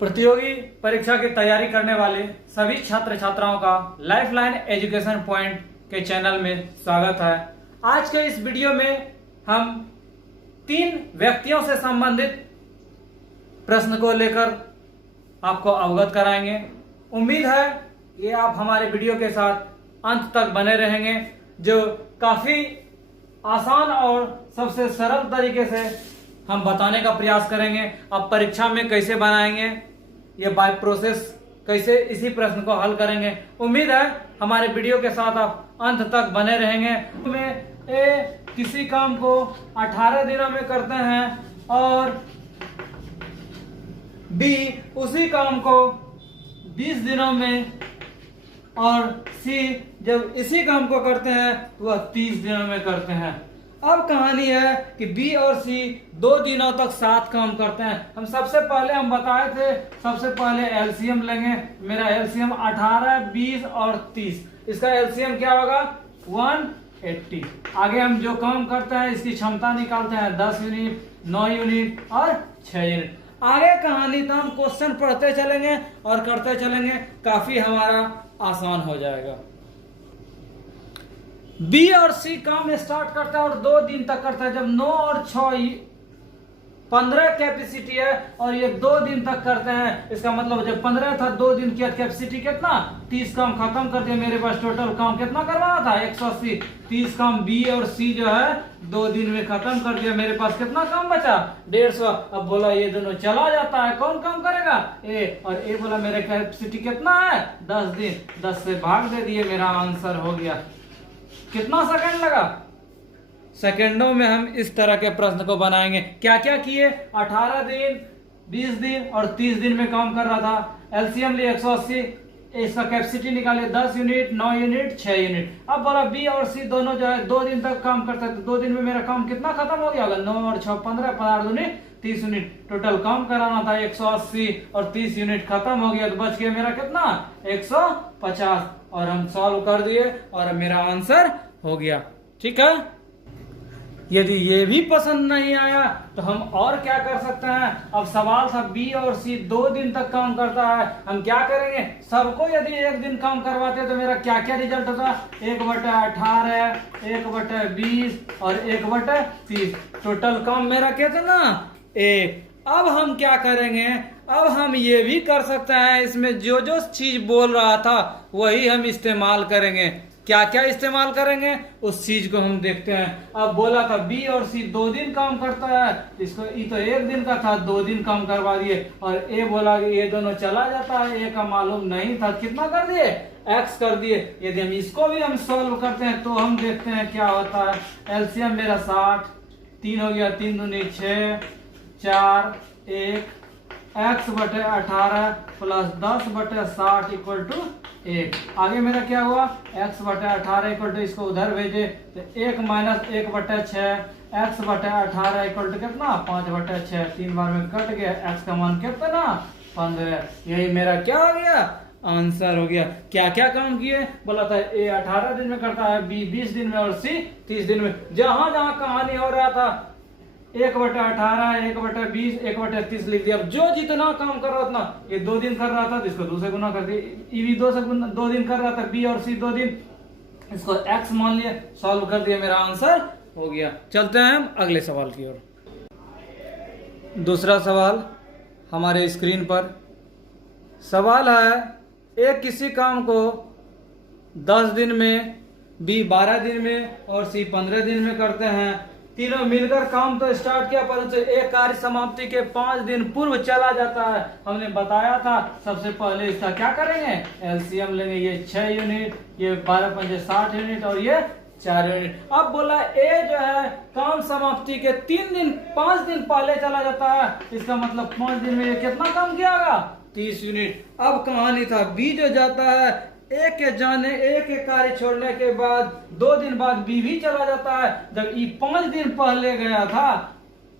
प्रतियोगी परीक्षा की तैयारी करने वाले सभी छात्र छात्राओं का लाइफलाइन एजुकेशन पॉइंट के चैनल में स्वागत है। आज के इस वीडियो में हम 3 व्यक्तियों से संबंधित प्रश्न को लेकर आपको अवगत कराएंगे। उम्मीद है कि आप हमारे वीडियो के साथ अंत तक बने रहेंगे, जो काफी आसान और सबसे सरल तरीके से हम बताने का प्रयास करेंगे। आप परीक्षा में कैसे बनाएंगे, ये बाय प्रोसेस कैसे इसी प्रश्न को हल करेंगे। उम्मीद है हमारे वीडियो के साथ आप अंत तक बने रहेंगे। में किसी काम को 18 दिनों में करते हैं और बी उसी काम को 20 दिनों में और सी जब इसी काम को करते हैं वह 30 दिनों में करते हैं। अब कहानी है कि बी और सी 2 दिनों तक साथ काम करते हैं। हम सबसे पहले हम बताए थे, सबसे पहले एलसीएम लेंगे। मेरा एलसीएम 18, 20 और 30। इसका एलसीएम क्या होगा? 180। आगे हम जो काम करते हैं इसकी क्षमता निकालते हैं, 10 यूनिट, 9 यूनिट और 6 यूनिट। आगे कहानी तो हम क्वेश्चन पढ़ते चलेंगे और करते चलेंगे, काफी हमारा आसान हो जाएगा। बी और सी काम स्टार्ट करता है और 2 दिन तक करता है। जब 9 और 6 15 कैपेसिटी है और ये 2 दिन तक करते हैं, इसका मतलब जब 15 था 2 दिन की कैपेसिटी कितना? 30 काम खत्म कर दिया। मेरे पास टोटल काम कितना करवाना था? 180। 30 काम बी और सी जो है 2 दिन में खत्म कर दिया। मेरे पास कितना काम बचा? 150। अब बोला ये दोनों चला जाता है, कौन काम करेगा? ए। और ए बोला मेरे कैपेसिटी कितना है? 10 दिन। 10 से भाग दे दिए, मेरा आंसर हो गया। कितना सेकंड लगा? सेकंडों में हम इस तरह के प्रश्न को बनाएंगे। क्या क्या किए? 18 दिन, 20 दिन और 30 दिन में काम कर रहा था। एलसीएम लिए 180, इसका कैपेसिटी निकाले 10 यूनिट, 9 यूनिट, 6 यूनिट। अब बोला बी और सी दोनों जो है 2 दिन तक काम करते हैं, तो 2 दिन में मेरा काम कितना खत्म हो गया होगा? 9 और 6 15, 15 दूनी 30 यूनिट। टोटल काम कराना था 180 और 30 यूनिट खत्म हो गया, तो बच गया मेरा कितना? 150। और हम सॉल्व कर दिए और मेरा आंसर हो गया। ठीक है। यदि ये भी पसंद नहीं आया तो हम और क्या कर सकते हैं? अब सवाल था बी और सी 2 दिन तक काम करता है, हम क्या करेंगे? सबको यदि 1 दिन काम करवाते तो मेरा क्या क्या रिजल्ट होता? 1/18, 1/20 और 1/30। टोटल काम मेरा कितना? 1। अब हम क्या करेंगे? अब हम ये भी कर सकते हैं, इसमें जो जो चीज बोल रहा था वही हम इस्तेमाल करेंगे। क्या क्या इस्तेमाल करेंगे उस चीज को हम देखते हैं। अब बोला था बी और सी 2 दिन काम करता है, इसको ये तो 1 दिन का था, 2 दिन काम करवा दिए। और ए बोला कि ये दोनों चला जाता है, ए का मालूम नहीं था, कितना कर दिए? एक्स कर दिए। यदि हम इसको भी हम सॉल्व करते हैं तो हम देखते हैं क्या होता है। एलसीएम मेरा 60, 3 हो गया, 3 दूनी 6, 4, 1, x/18 प्लस 10/60 इक्वल टू 1। आगे मेरा क्या हुआ? x/18 इक्वल टू, इसको उधर भेजे तो 1 माइनस 1/6, x/18 इक्वल टू कितना? 5/6। 3 बार में कट गया, x का मान कितना? 15। यही मेरा क्या हो गया? आंसर हो गया। क्या क्या काम किए? बोला था ए 18 दिन में करता है, बी 20 दिन में और सी 30 दिन में। जहां जहां कहानी हो रहा था 1/18, 1/20, 1/30 लिख दिया। अब जो जितना काम कर रहा था ना, ये 2 दिन कर रहा था तो इसको 2 से गुना कर दिया। ये भी 2 दिन कर रहा था, बी और सी 2 दिन, इसको x मान लिया, सॉल्व कर दिया, मेरा आंसर हो गया। चलते हैं हम अगले सवाल की ओर। दूसरा सवाल हमारे स्क्रीन पर सवाल है, एक किसी काम को 10 दिन में, बी 12 दिन में और सी 15 दिन में करते हैं। तीनों मिलकर काम तो स्टार्ट किया, परंतु एक कार्य समाप्ति के 5 दिन पूर्व चला जाता है। हमने बताया था सबसे पहले इसका क्या करेंगे? एलसीएम लेंगे। ये 6 यूनिट, ये 12 पंजे 60 यूनिट और ये 4 यूनिट। अब बोला ए जो है काम समाप्ति के 5 दिन पहले चला जाता है, इसका मतलब 5 दिन में ये कितना काम किया होगा? 30 यूनिट। अब कहानी था बी जो जाता है एक के जाने, एक के कार्य छोड़ने के बाद 2 दिन बाद बी भी चला जाता है। जब ये 5 दिन पहले गया था,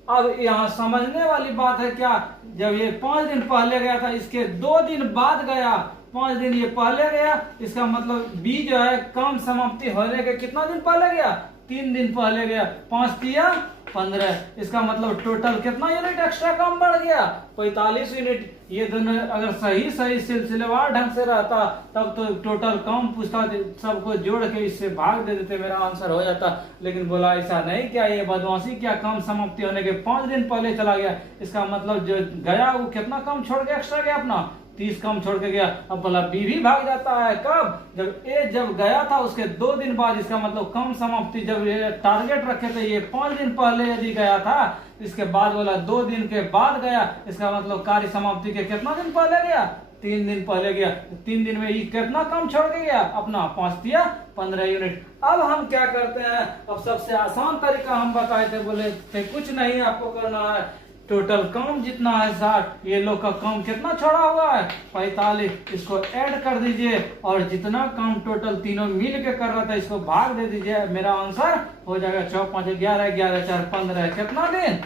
अब यहाँ समझने वाली बात है क्या? जब ये 5 दिन पहले गया था, इसके 2 दिन बाद गया, 5 दिन ये पहले गया, इसका मतलब बी जो है काम समाप्ति होने के कितना दिन पहले गया? 3 दिन पहले गया। 5 तिया 15, इसका मतलब टोटल कितना यूनिट एक्स्ट्रा काम बढ़ गया? 45 यूनिट। ये दोनों अगर सही सही सिलसिलेवार ढंग से रहता तब तो टोटल काम पूछता, सबको जोड़ के इससे भाग दे देते, मेरा आंसर हो जाता। लेकिन बोला ऐसा नहीं किया, ये बदमाशी किया, काम समाप्ति होने के 5 दिन पहले चला गया। इसका मतलब जो गया वो कितना काम छोड़ के एक्स्ट्रा गया अपना? 30 कम छोड़ के गया। अब बोला बी भी भाग जाता है कब? जब ए जब गया था उसके 2 दिन बाद। इसका मतलब कम समाप्ति जब ये टारगेट रखे थे ये 5 दिन पहले यदि गया था, इसके बाद बोला 2 दिन के बाद गया। इसका मतलब कार्य समाप्ति के कितना दिन पहले गया? 3 दिन पहले गया। 3 दिन में ये कितना कम छोड़ के गया अपना? 5 या 15 यूनिट। अब हम क्या करते हैं? अब सबसे आसान तरीका हम बताए थे, बोले थे कुछ नहीं आपको करना है, टोटल काम जितना है 60, ये लोग का काम कितना छोड़ा हुआ है? 45, इसको ऐड कर दीजिए और जितना काम टोटल तीनों मिल के कर रहा था इसको भाग दे दीजिए। मेरा आंसर हो जाएगा 4 5 11 11 4 15, कितना दिन?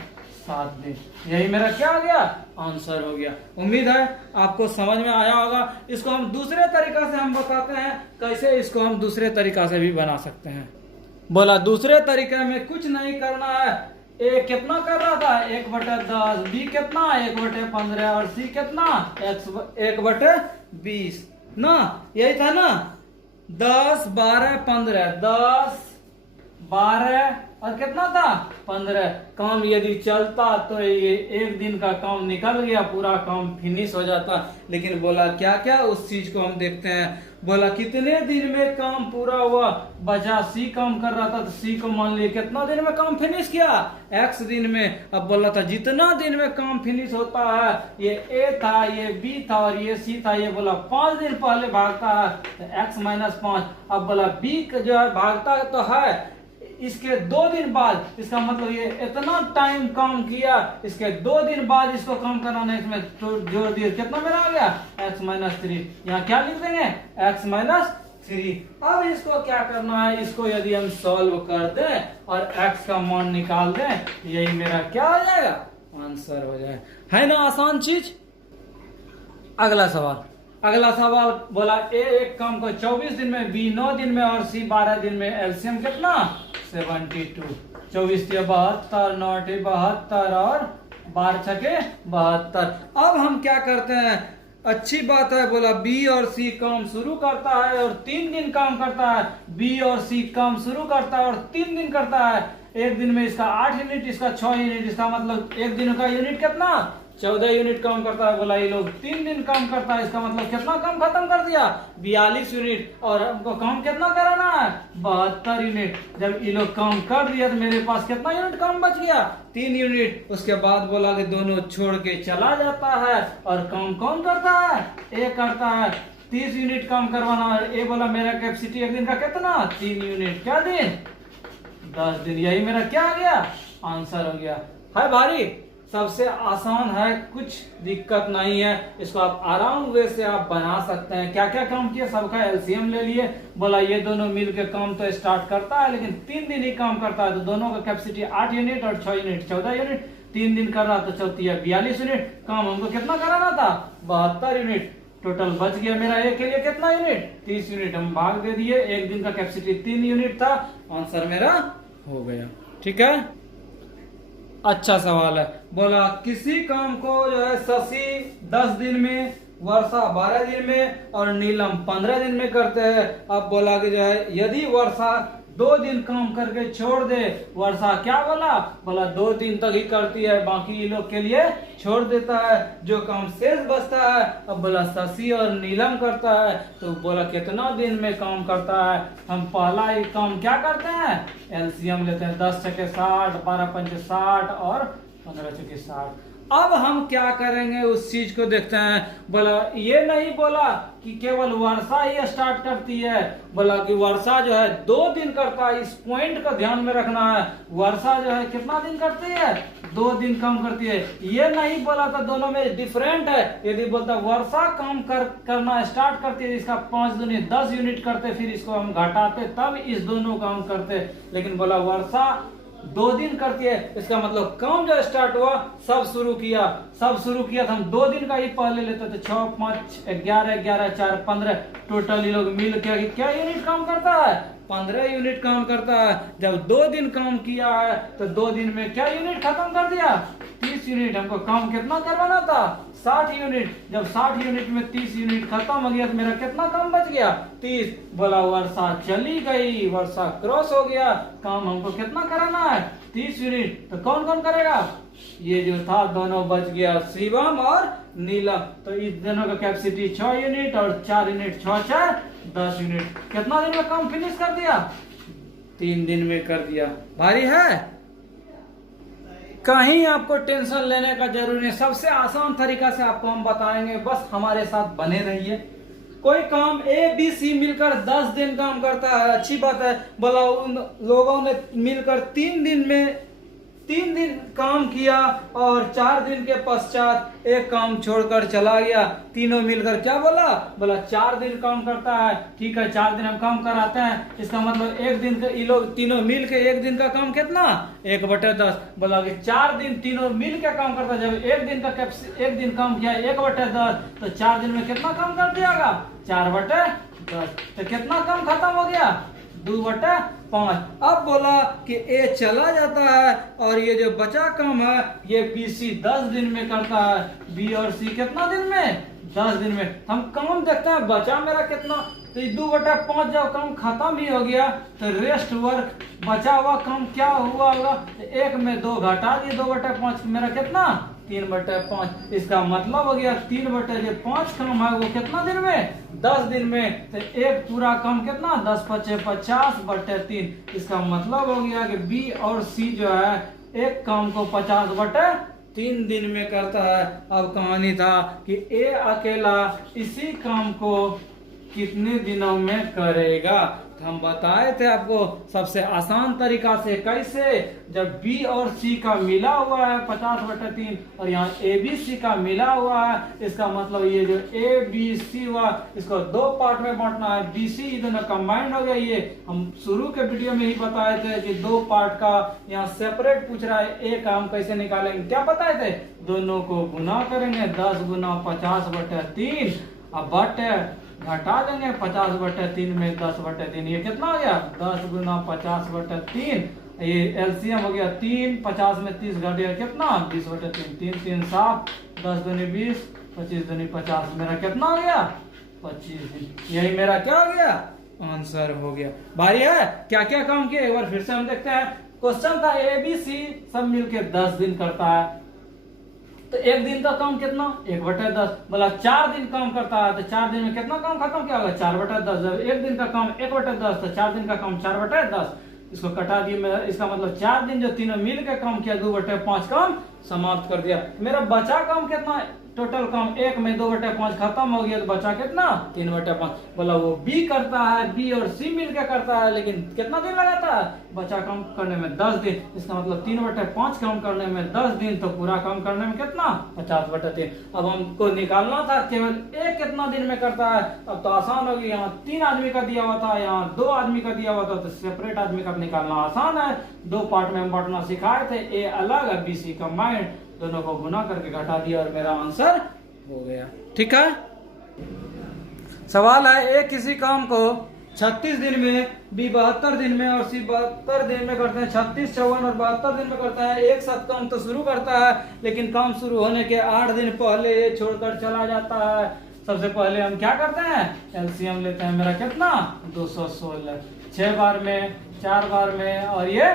7 दिन। यही मेरा क्या हो गया? आंसर हो गया। उम्मीद है आपको समझ में आया होगा। इसको हम दूसरे तरीका से हम बताते हैं कैसे इसको हम दूसरे तरीका से भी बना सकते हैं। बोला दूसरे तरीके में कुछ नहीं करना है। ए कितना कर रहा था? 1/10, बी कितना? 1/15 और सी कितना? 1/20 ना, यही था ना। 10 12 15, 10 12 और कितना था? 15। काम यदि चलता तो ये 1 दिन का काम निकल गया, पूरा काम फिनिश हो जाता। लेकिन बोला क्या क्या, उस चीज को हम देखते हैं। बोला कितने दिन में काम पूरा हुआ? बचा सी काम कर रहा था तो सी को मान लिया कितना दिन में काम फिनिश किया? x दिन में। अब बोला था जितना दिन में काम फिनिश होता है, ये a था, ये b था और ये c था, ये बोला 5 दिन पहले भागता है तो x - 5। अब बोला b जो है भागता तो है इसके 2 दिन बाद। इसका मतलब ये इतना टाइम काम किया, इसके 2 दिन बाद इसको काम कराना, इसमें जोड़ दिए, कितना मेरा आ गया? x - 3। यहाँ क्या लिख देंगे? x - 3। अब इसको क्या करना है? इसको यदि हम सॉल्व कर दें और x का मान निकाल दें, यही मेरा क्या हो जाएगा? आंसर हो जाए। है ना आसान चीज। अगला सवाल बोला ए एक काम को 24 दिन में, बी 9 दिन में और सी 12 दिन में। एलसीएम कितना? 72। 24 × 72, 9 × 72 और 12 × 72। अब हम क्या करते हैं? अच्छी बात है, बोला बी और सी काम शुरू करता है और 3 दिन काम करता है। बी और सी काम शुरू करता है और 3 दिन करता है। 1 दिन में इसका 8 यूनिट, इसका 6 यूनिट। इसका मतलब 1 दिन का यूनिट कितना? 14 यूनिट काम करता है। बोला ये लोग 3 दिन काम करता है, इसका मतलब कितना काम खत्म कर दिया? 42 यूनिट। और हमको काम कितना कराना है? 72 यूनिट। जब ये लोग काम कर दिया तो मेरे पास कितना यूनिट काम बच गया? 3 यूनिट। उसके बाद बोला कि दोनों छोड़ के चला जाता है और काम कौन करता है? ए करता है। 30 यूनिट काम करवाना है। ए बोला मेरा कैपेसिटी 1 दिन का कितना? 3 यूनिट। क्या दिन? 10 दिन। यही मेरा क्या आ गया? आंसर हो गया। है भारी, सबसे आसान है, कुछ दिक्कत नहीं है। इसको आप आराम वे से आप बना सकते हैं। क्या क्या काम किया? सबका एलसीएम ले लिए। बोला ये दोनों मिलकर काम तो स्टार्ट करता है लेकिन 3 दिन ही काम करता है, तो दोनों का कैपेसिटी 8 यूनिट और 6 यूनिट 14 यूनिट। 3 दिन कर रहा तो चौथी है 42 यूनिट। काम हमको कितना कराना था? 72 यूनिट। टोटल बच गया मेरा ए के लिए कितना यूनिट? 30 यूनिट। हम भाग दे दिए, 1 दिन का कैपेसिटी 3 यूनिट था। आंसर मेरा हो गया। ठीक है, अच्छा सवाल है। बोला किसी काम को जो है शशि 10 दिन में, वर्षा 12 दिन में और नीलम 15 दिन में करते हैं। अब बोला कि जो है यदि वर्षा 2 दिन काम करके छोड़ दे, वर्षा क्या बोला 2 दिन तक ही करती है, बाकी ये लोग के लिए छोड़ देता है, जो काम शेष बचता है। अब बोला शशि और नीलम करता है, तो बोला कितना दिन में काम करता है। हम पहला ही काम क्या करते हैं? एलसीएम लेते हैं। 10 × 60, 12 × 5 60 और 15 × 60। अब हम क्या करेंगे उस चीज को देखते हैं। बोला ये नहीं बोला कि केवल वर्षा ही स्टार्ट करती है, बोला कि वर्षा जो है 2 दिन करता है। इस पॉइंट का ध्यान में रखना है। वर्षा जो है कितना दिन करती है? 2 दिन काम करती है। ये नहीं बोला था, दोनों में डिफरेंट है। यदि बोलता वर्षा काम करना स्टार्ट करती है, इसका 5 दूनी 10 यूनिट करते, फिर इसको हम घटाते तब इस दोनों काम करते। लेकिन बोला वर्षा 2 दिन करती है, इसका मतलब काम जो स्टार्ट हुआ सब शुरू किया तो हम 2 दिन का ही पहले लेते थे। 6 5 11 11 4 15 टोटल ये लोग मिल के क्या यूनिट काम करता है? 15 यूनिट काम करता है। जब 2 दिन काम किया है तो 2 दिन में क्या यूनिट खत्म कर दिया? 30 यूनिट। हमको काम कितना करवाना था? 60 यूनिट। जब 60 यूनिट में 30 यूनिट खत्म हो गया तो मेरा कितना काम बच गया? 30। बोला वर्षा चली गई, वर्षा क्रॉस हो गया, काम हमको कितना कराना है? 30 यूनिट। तो कौन कौन करेगा? ये जो था दोनों बच गया, शिवम और नीलम। तो इस दोनों का कैपेसिटी 6 यूनिट और 4 यूनिट, 6 4 10 यूनिट। कितना दिन में काम फिनिश कर दिया? 3 दिन में कर दिया। भारी है? कहीं आपको टेंशन लेने का जरूरी नहीं, सबसे आसान तरीका से आपको हम बताएंगे, बस हमारे साथ बने रहिए। कोई काम ABC मिलकर 10 दिन काम करता है, अच्छी बात है। बोला उन लोगों ने मिलकर 3 दिन काम किया और 4 दिन के पश्चात एक काम छोड़कर चला गया। तीनों मिलकर क्या बोला? बोला 4 दिन काम करता है, ठीक है 4 दिन हम काम कराते हैं। इसका मतलब 1 दिन का, ये लोग तीनों मिल के 1 दिन का काम कितना? 1/10। बोला कि 4 दिन तीनों मिल के काम करता है। जब 1 दिन काम किया 1/10 तो 4 दिन में कितना काम कर दियागा? 4/10। तो कितना काम खत्म हो गया? 2/5। अब बोला कि ए चला जाता है और ये जो बचा काम है ये BC 10 दिन में करता है, B और C कितना दिन में? 10 दिन में। हम काम देखते हैं बचा मेरा कितना। तो 2/5 जब काम खत्म ही हो गया तो रेस्ट वर्क बचा हुआ काम क्या हुआ होगा? 1 में 2 घटा दिए, 2/5 मेरा कितना? 3/5। इसका मतलब हो गया 3/5 काम है वो कितना दिन में? 10 दिन में। तो एक पूरा काम कितना? 10 × 5 = 50/3। इसका मतलब हो गया कि B और C जो है एक काम को 50/3 दिन में करता है। अब कहानी था कि A अकेला इसी काम को कितने दिनों में करेगा? तो हम बताए थे आपको सबसे आसान तरीका से। कैसे? जब B और C का मिला हुआ है 50/3 और यहाँ ABC का मिला हुआ है, इसका मतलब ये जो ABC हुआ इसको 2 पार्ट में बांटना है। BC दोनों कंबाइंड हो गया। ये हम शुरू के वीडियो में ही बताए थे कि 2 पार्ट का यहाँ सेपरेट पूछ रहा है। एक हम कैसे निकालेंगे? क्या बताए थे? दोनों को गुना करेंगे, 10 × 50/3। अब बटे घटा देंगे 50/3 में 10/3। ये कितना हो गया? 10 × 50/3। ये एलसीएम हो गया 3। 50 में 30 घट गया कितना? 20/3। 3 3 7, 10 दूनी 20, 25 दूनी 50। मेरा कितना हो गया? 25 दिन। यही मेरा क्या हो गया? आंसर हो गया। भाई है क्या क्या काम किया एक बार फिर से हम देखते हैं। क्वेश्चन था ABC सब मिलके 10 दिन करता है तो 1 दिन का काम कितना? 1/10। बोला 4 दिन काम करता है तो 4 दिन में कितना काम खत्म क्या होगा? 4/10। जब 1 दिन का काम 1/10 तो 4 दिन का काम 4/10। इसको कटा दिए। मेरा इसका मतलब 4 दिन जो तीनों मिल के काम किया 2/5 काम समाप्त कर दिया। मेरा बचा काम कितना? टोटल काम 1 में 2/5 खत्म हो गया तो बचा कितना? 3/5। बोला वो B करता है, B और C मिलकर करता है, लेकिन कितना दिन लगाता है? बचा काम करने में 10 दिन। इसका मतलब 3/5 काम करने में 10 दिन, तो पूरा काम करने में कितना? 50/3। अब हमको निकालना था केवल एक कितना दिन में करता है। अब तो आसान होगी। यहाँ 3 आदमी का दिया हुआ था, यहाँ 2 आदमी का दिया हुआ था, तो सेपरेट आदमी का निकालना आसान है। 2 पार्ट में हम बांटना सिखाए थे। A अलग है, BC कंबाइंड। दोनों को गुना करके घटा दिया और मेरा आंसर हो गया। ठीक है। सवाल है A किसी काम को 36 दिन में, B 72 दिन में और C 72 दिन में करते हैं। 36, 54 और 72 दिन में करता है। एक साथ काम तो शुरू करता है लेकिन काम शुरू होने के 8 दिन पहले ये छोड़कर चला जाता है। सबसे पहले हम क्या करते हैं? एलसीएम लेते हैं। मेरा कितना? 216। 6 बार में, 4 बार में और ये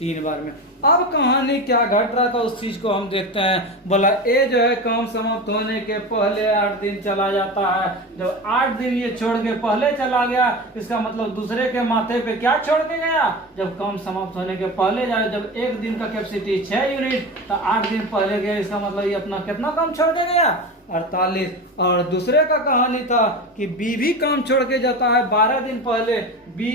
3 बार में। अब कहानी क्या घट रहा था उस चीज को हम देखते हैं। बोला ए जो है काम समाप्त होने के पहले 8 दिन चला जाता है। जब 8 दिन ये छोड़ के पहले चला गया, इसका मतलब दूसरे के माथे पे क्या छोड़ के गया? जब काम समाप्त होने के पहले जाए, जब 1 दिन का कैपेसिटी 6 यूनिट तो 8 दिन पहले गया, इसका मतलब ये अपना कितना काम छोड़ के गया? 48। और दूसरे का कहानी था कि B भी काम छोड़ के जाता है 12 दिन पहले। B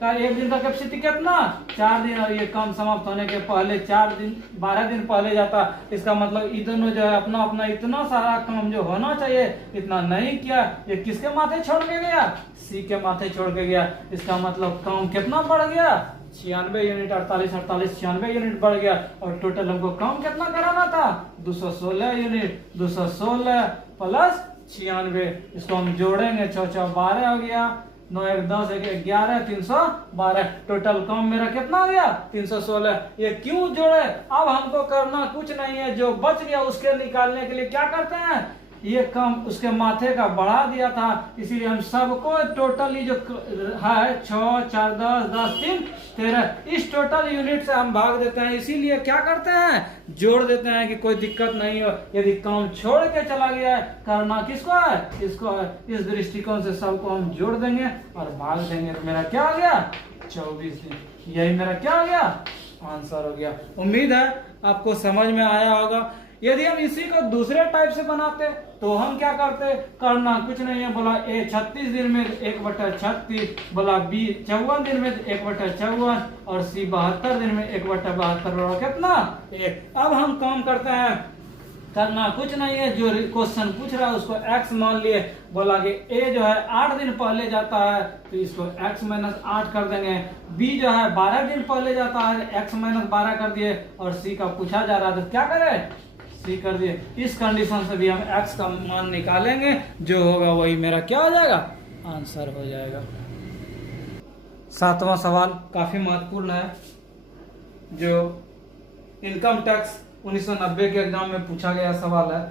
का 1 दिन का कैपेसिटी कितना? 4 दिन और ये काम समाप्त होने के पहले 4 दिन 12 दिन पहले जाता। इसका मतलब ये दोनों जो है अपना अपना इतना सारा काम जो होना चाहिए इतना नहीं किया। ये किसके माथे छोड़ के गया? C के माथे छोड़ के गया। इसका मतलब काम कितना बढ़ गया? 96 यूनिट। 48 48 96 यूनिट बढ़ गया। और टोटल हमको काम कितना कराना था? 216 यूनिट। 216 प्लस 96, इसको हम जोड़ेंगे 6 6 12 हो गया। 9 1 10 1 11 312 टोटल काम मेरा कितना आ गया 316। ये क्यों जोड़े? अब हमको करना कुछ नहीं है, जो बच गया उसके निकालने के लिए क्या करते हैं, ये कम उसके माथे का बढ़ा दिया था, इसीलिए हम सबको टोटली जो है 6 4 10 10 3 13 इस टोटल यूनिट से हम भाग देते हैं। इसीलिए क्या करते हैं, जोड़ देते हैं कि कोई दिक्कत नहीं हो। यदि काम छोड़ के चला गया है, करना किसको है, इसको है। इस दृष्टिकोण से सबको हम जोड़ देंगे और भाग देंगे, तो मेरा क्या हो गया 24 दिन। यही मेरा क्या हो गया आंसर हो गया। उम्मीद है आपको समझ में आया होगा। यदि हम इसी को दूसरे टाइप से बनाते तो हम क्या करते, करना कुछ नहीं है, बोला ए 36 दिन में 1/36, बोला बी 54 दिन में 1/54 और सी 72 दिन में 1/72 कितना 1। अब हम काम करते हैं, करना कुछ नहीं है, जो क्वेश्चन पूछ रहा है उसको x मान लिए। बोला कि a जो है 8 दिन पहले जाता है तो इसको x - 8 कर देंगे। b जो है 12 दिन पहले जाता है, x - 12 कर दिए। और c का पूछा जा रहा है तो क्या करें, c कर दिए। इस कंडीशन से भी हम x का मान निकालेंगे, जो होगा वही मेरा क्या हो जाएगा आंसर हो जाएगा। 7वां सवाल काफी महत्वपूर्ण है, जो इनकम टैक्स 1990 के एग्जाम में पूछा गया सवाल है।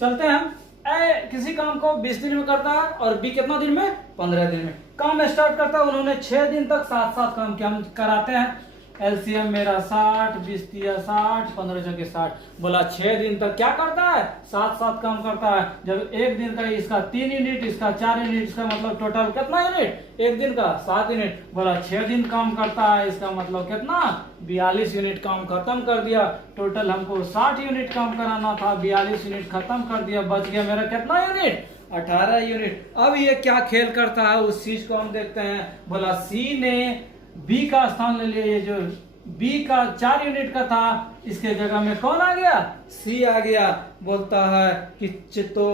चलते हैं हम। ए किसी काम को 20 दिन में करता है और बी कितना दिन में 15 दिन में। काम स्टार्ट करता है, उन्होंने 6 दिन तक साथ साथ काम किया। हम कराते हैं एलसीएम मेरा 60 20 3 60 15 चौके 60। बोला 6 दिन तक क्या करता है, साथ साथ काम करता है। जब एक दिन का इसका 3 यूनिट, इसका 4 यूनिट, इसका मतलब टोटल कितना यूनिट, एक दिन का 7 यूनिट। बोला 6 दिन काम करता है, इसका मतलब कितना 42 यूनिट काम खत्म कर दिया। टोटल हमको 60 यूनिट काम कराना था, 42 यूनिट खत्म कर दिया, बच गया मेरा कितना यूनिट 18 यूनिट। अब ये क्या खेल करता है उस चीज को हम देखते हैं। बोला सी ने बी का स्थान ले लिया, ये जो बी का 4 यूनिट का था इसके जगह में कौन आ गया, सी आ गया। बोलता है कि तो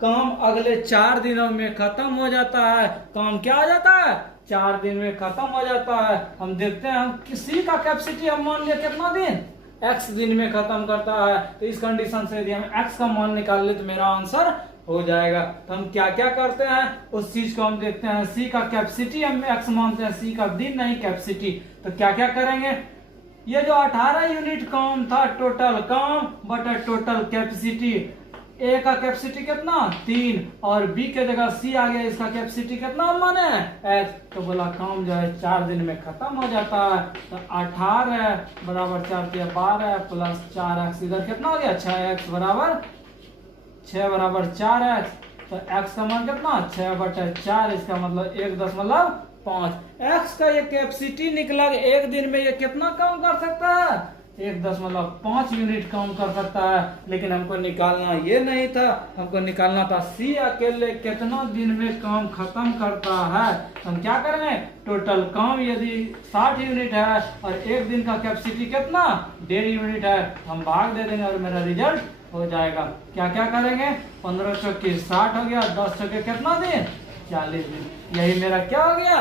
काम अगले 4 दिनों में खत्म हो जाता है। काम क्या आ जाता है 4 दिन में खत्म हो जाता है। हम देखते हैं, हम किसी का कैपेसिटी हम मान लिया कितना दिन, x दिन में खत्म करता है। तो इस कंडीशन से यदि हम x का मान निकाल ले तो मेरा आंसर हो जाएगा। तो हम क्या क्या करते हैं उस चीज को हम देखते हैं। सी का कैपेसिटी हम x मानते हैं, सी का दिन नहीं कैपेसिटी। तो क्या क्या करेंगे, ये जो 18 यूनिट काम था टोटल काम बटा टोटल कैपेसिटी, ए का कैपेसिटी कितना 3 और बी के जगह सी आ गया, इसका कैपेसिटी कितना हम माने x। तो बोला काम जो है 4 दिन में खत्म हो जाता है। तो 18 बराबर 4 12 प्लस 4x, इधर कितना हो गया 6x बराबर 6 बराबर 4x। तो x का मान कितना 6/4, इसका मतलब 1.5। x का ये कैपेसिटी निकला, एक दिन में ये कितना काम कर सकता है 1.5 यूनिट काम कर सकता है। लेकिन हमको निकालना ये नहीं था, हमको निकालना था सी अकेले कितना दिन में काम खत्म करता है। हम क्या करेंगे, टोटल काम यदि 60 यूनिट है और एक दिन का कैपेसिटी कितना 1.5 यूनिट है, हम भाग दे देंगे और मेरा रिजल्ट हो जाएगा। क्या क्या करेंगे, 15 चौके 60 हो गया, 10 चौके कितना दिन 40 दिन। यही मेरा क्या हो गया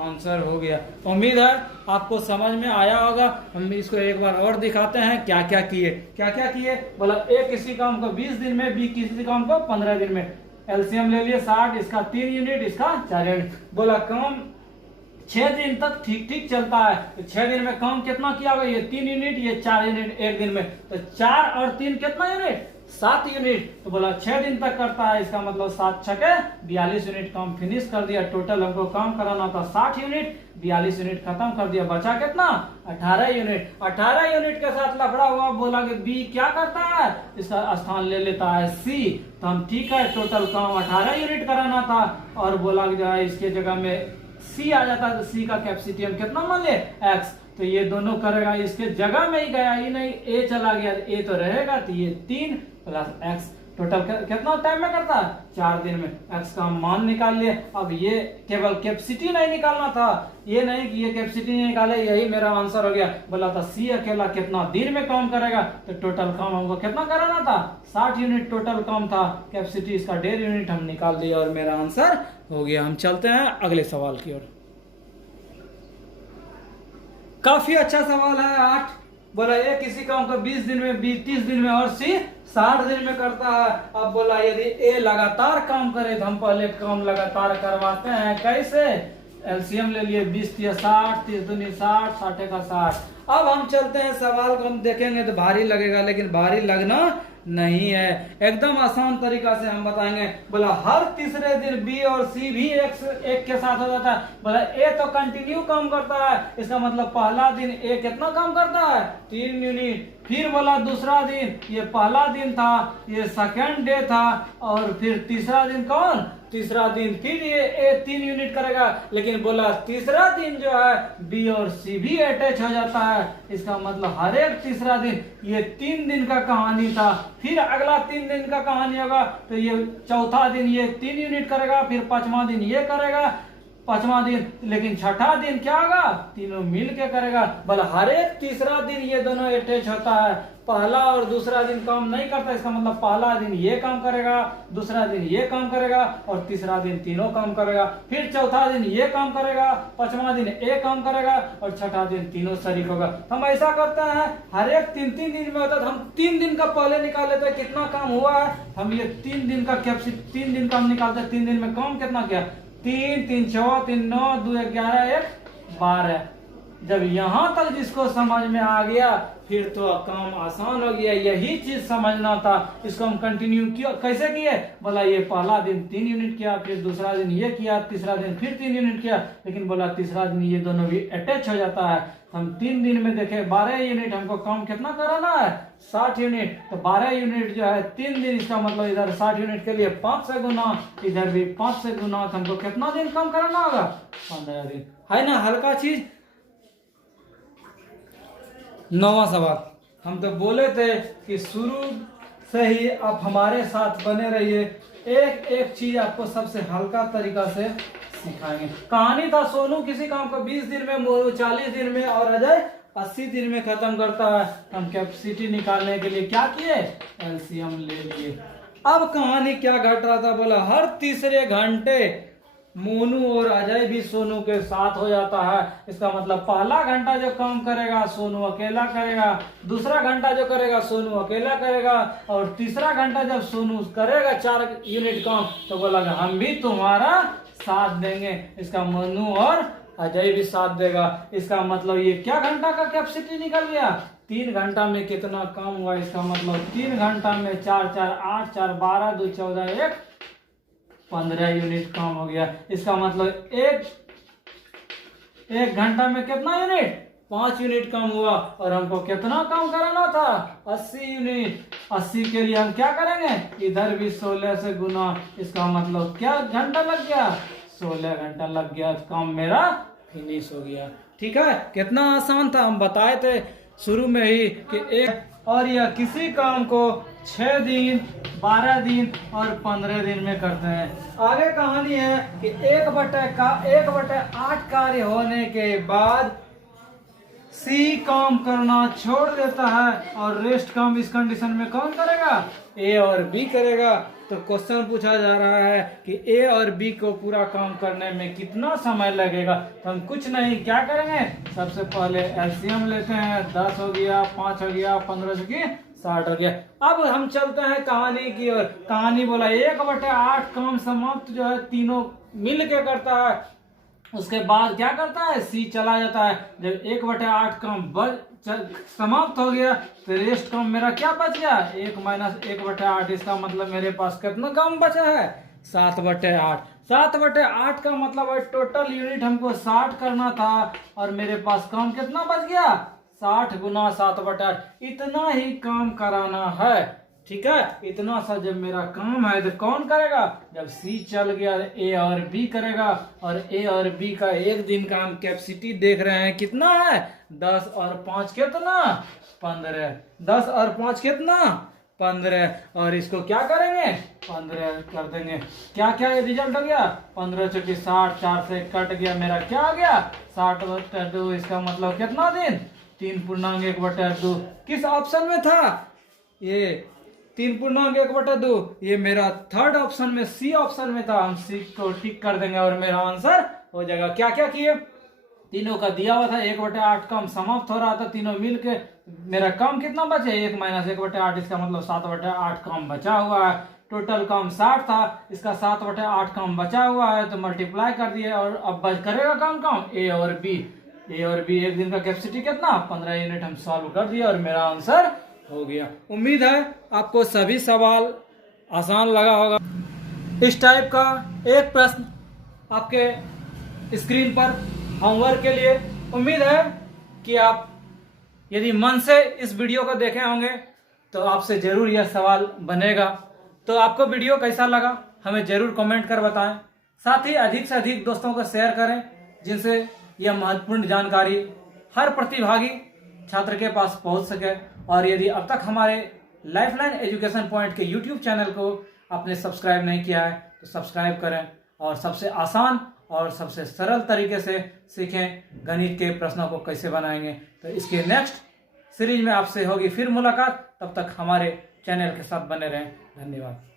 आंसर हो गया। उम्मीद है आपको समझ में आया होगा। हम इसको एक बार और दिखाते हैं क्या क्या किए। क्या क्या किए, बोला ए किसी काम को 20 दिन में, बी किसी काम को 15 दिन में। एलसीएम ले लिए 60, इसका 3 यूनिट, इसका 4 यूनिट। बोला काम 6 दिन तक ठीक ठीक चलता है। तो 6 दिन में काम कितना किया होगा, ये 3 यूनिट, ये 4 यूनिट एक दिन में। तो 4 और 3 कितना यूनिट 7 यूनिट। तो बोला 6 दिन तक करता है, इसका मतलब 7 छके 42 यूनिट काम फिनिश कर दिया। टोटल हमको काम कराना था 60 यूनिट, 42 यूनिट खत्म कर दिया, बचा कितना 18 यूनिट। 18 यूनिट के साथ लफड़ा हुआ। बोला कि बी क्या करता है, इसका स्थान ले लेता है सी। तो हम ठीक है, टोटल काम 18 यूनिट कराना था और बोला कि जो है इसके जगह में सी आ जाता है। तो सी का कैपेसिटी हम कितना मान ले x। तो ये दोनों करेगा, इसके जगह में ही गया, ये नहीं ए चला गया, ए तो रहेगा। तो ये 3 प्लस x टोटल कितना टाइम में करता है 4 दिन में। x का हम मान निकाल लिए। अब ये केवल कैपेसिटी नहीं निकालना था, ये नहीं कि ये कैपेसिटी नहीं निकाले, यही मेरा आंसर हो गया। बोला था सी अकेला कितना दिन में काम करेगा। तो टोटल काम हमको कितना कराना था 60 यूनिट टोटल काम था, कैपेसिटी इसका 1.5 यूनिट हम निकाल दिया और मेरा आंसर हो गया। हम चलते हैं अगले सवाल की ओर। काफी अच्छा सवाल है 8। बोला ए किसी काम को 20 दिन में, बी 30 दिन में और सी 60 दिन में करता है। अब बोला यदि ए लगातार काम करे तो हम पहले काम लगातार करवाते हैं। कैसे, एलसीएम ले लिए, 20 तिया 60, 30 दूनी 60, 60 का 60। अब हम चलते हैं सवाल को, हम देखेंगे तो भारी लगेगा, लेकिन भारी लगना नहीं है, एकदम आसान तरीका से हम बताएंगे। बोला हर तीसरे दिन बी और सी भी एक के साथ हो जाता है। बोला ए तो कंटिन्यू काम करता है, इसका मतलब पहला दिन ए कितना काम करता है, 3 यूनिट। फिर बोला दूसरा दिन, ये पहला दिन था, ये सेकंड डे था, और फिर तीसरा दिन कौन, तीसरा दिन फिर ये ए 3 यूनिट करेगा। लेकिन बोला तीसरा दिन जो है बी और सी भी अटैच हो जाता है, इसका मतलब हर एक तीसरा दिन, ये 3 दिन का कहानी था। फिर अगला 3 दिन का कहानी होगा, तो ये चौथा दिन ये 3 यूनिट करेगा, फिर पांचवा दिन ये करेगा, पांचवा दिन, लेकिन छठा दिन क्या होगा, तीनों मिल के करेगा। बोला हर एक तीसरा दिन ये दोनों अटैच होता है, पहला और दूसरा दिन काम नहीं करता, इसका मतलब पहला दिन ये काम करेगा, दूसरा दिन ये काम करेगा, और तीसरा दिन तीनों काम करेगा। फिर चौथा दिन ये काम करेगा, पांचवा दिन ये काम करेगा, और छठा दिन तीनों शरीक होगा। हम ऐसा करते हैं, हर एक 3-3 दिन में होता है, तो हम 3 दिन का पहले निकाल लेते हैं कितना काम हुआ है। हम ये 3 दिन का कैपेसिटी 3 दिन का हम निकालते हैं, 3 दिन में काम कितना किया, 3 3 6 3 9 2 11 1 12। जब यहां तक जिसको समझ में आ गया, फिर तो काम आसान हो गया। यही चीज समझना था, इसको हम कंटिन्यू किया, कैसे किए, बोला ये पहला दिन 3 यूनिट किया, फिर दूसरा दिन ये किया, तीसरा दिन फिर 3 यूनिट किया, लेकिन बोला तीसरा दिन ये दोनों भी अटैच हो जाता है। हम 3 दिन में देखे 12 यूनिट, हमको काम कितना कराना है, 60 यूनिट। तो 12 यूनिट जो है 3 दिन, इसका मतलब इधर 60 यूनिट के लिए 5 से गुना, इधर भी 5 से गुना, तो हमको कितना दिन काम कराना होगा, 15 दिन, है ना, हल्का चीज। 9वां सवाल, हम तो बोले थे कि शुरू से ही आप हमारे साथ बने रहिए, एक एक चीज आपको सबसे हल्का तरीका से सिखाएंगे। कहानी था सोनू किसी काम को 20 दिन में, मोनू 40 दिन में, और अजय 80 दिन में खत्म करता है। हम कैपेसिटी निकालने के लिए क्या किए, एलसीएम ले लिए। अब कहानी क्या घट रहा था, बोला हर तीसरे घंटे मोनू और अजय भी सोनू के साथ हो जाता है। इसका मतलब पहला घंटा जो काम करेगा सोनू अकेला करेगा, दूसरा घंटा जो करेगा सोनू अकेला करेगा, और तीसरा घंटा जब सोनू करेगा 4 यूनिट काम, तो बोला हम भी तुम्हारा साथ देंगे। इसका मोनू और अजय भी साथ देगा। इसका मतलब ये क्या घंटा का कैपेसिटी निकल गया, 3 घंटा में कितना काम हुआ, इसका मतलब 3 घंटा में 4 4 8 4 12 2 14 1 15 यूनिट काम हो गया। इसका मतलब एक घंटा में कितना यूनिट, 5 यूनिट काम हुआ, और हमको कितना काम कराना था, 80 यूनिट। 80 के लिए हम क्या करेंगे, इधर भी 16 से गुना, इसका मतलब क्या घंटा लग गया, 16 घंटा लग गया, काम मेरा फिनिश हो गया। ठीक है, कितना आसान था। हम बताए थे शुरू में ही कि एक, और यह किसी काम को 6 दिन 12 दिन और 15 दिन में करते हैं। आगे कहानी है कि 1/8 कार्य होने के बाद सी काम करना छोड़ देता है, और रेस्ट काम इस कंडीशन में कौन करेगा, ए और बी करेगा। तो क्वेश्चन पूछा जा रहा है कि ए और बी को पूरा काम करने में कितना समय लगेगा। तो हम कुछ नहीं, क्या करेंगे, सबसे पहले एलसीएम लेते हैं, 10 हो गया, 5 हो गया, 15 हो गया, 60 हो गया। अब हम चलते हैं कहानी की ओर। कहानी बोला 1/8 काम समाप्त जो है तीनों मिल के करता है। उसके बाद क्या करता है, सी चला जाता है। जब 1/8 काम समाप्त हो गया, तो रेस्ट काम मेरा क्या बच गया, 1 - 1/8। इसका मतलब मेरे पास कितना काम बचा है, 7/8। 7/8 का मतलब है टोटल यूनिट हमको 60 करना था, और मेरे पास काम कितना बच गया, 60 गुना 7/8। इतना ही काम कराना है। ठीक है, इतना सा जब मेरा काम है तो कौन करेगा, जब सी चल गया ए और बी करेगा। और ए और बी का एक दिन का हम कैपेसिटी देख रहे हैं, कितना है, 10 और 5 कितना, 15। 10 और 5 कितना, 15। और इसको क्या करेंगे, 15 कर देंगे। क्या क्या रिजल्ट हो गया, 15 × 60, 4 से कट गया, मेरा क्या आ गया, 60/2। इसका मतलब कितना दिन, 3.1/2। किस ऑप्शन में था, ये 3.1/2, ये मेरा थर्ड ऑप्शन में, सी ऑप्शन में था। हम सी को टिक कर देंगे और मेरा आंसर हो जाएगा। क्या क्या किए, तीनों का दिया हुआ था, 1/8 काम समाप्त हो रहा था, तीनों मिलके मेरा काम कितना बचे, 1 - 1/8। इसका मतलब 7/8 काम बचा हुआ है। टोटल काम 60 था, इसका 7/8 काम बचा हुआ है, तो मल्टीप्लाई कर दिए और अब बच करेगा काम ए और बी। एक दिन का कैपेसिटी कितना 15 यूनिट हम सॉल्व कर दिया और मेरा आंसर हो गया। उम्मीद है आपको सभी सवाल आसान लगा होगा। इस टाइप का एक प्रश्न आपके स्क्रीन पर होमवर्क के लिए। उम्मीद है कि आप यदि मन से इस वीडियो को देखे होंगे तो आपसे जरूर यह सवाल बनेगा। तो आपको वीडियो कैसा लगा हमें जरूर कमेंट कर बताएं। साथ ही अधिक से अधिक दोस्तों को शेयर करें जिनसे यह महत्वपूर्ण जानकारी हर प्रतिभागी छात्र के पास पहुंच सके। और यदि अब तक हमारे लाइफलाइन एजुकेशन पॉइंट के यूट्यूब चैनल को आपने सब्सक्राइब नहीं किया है तो सब्सक्राइब करें और सबसे आसान और सबसे सरल तरीके से सीखें गणित के प्रश्नों को कैसे बनाएंगे। तो इसके नेक्स्ट सीरीज में आपसे होगी फिर मुलाकात। तब तक हमारे चैनल के साथ बने रहें। धन्यवाद।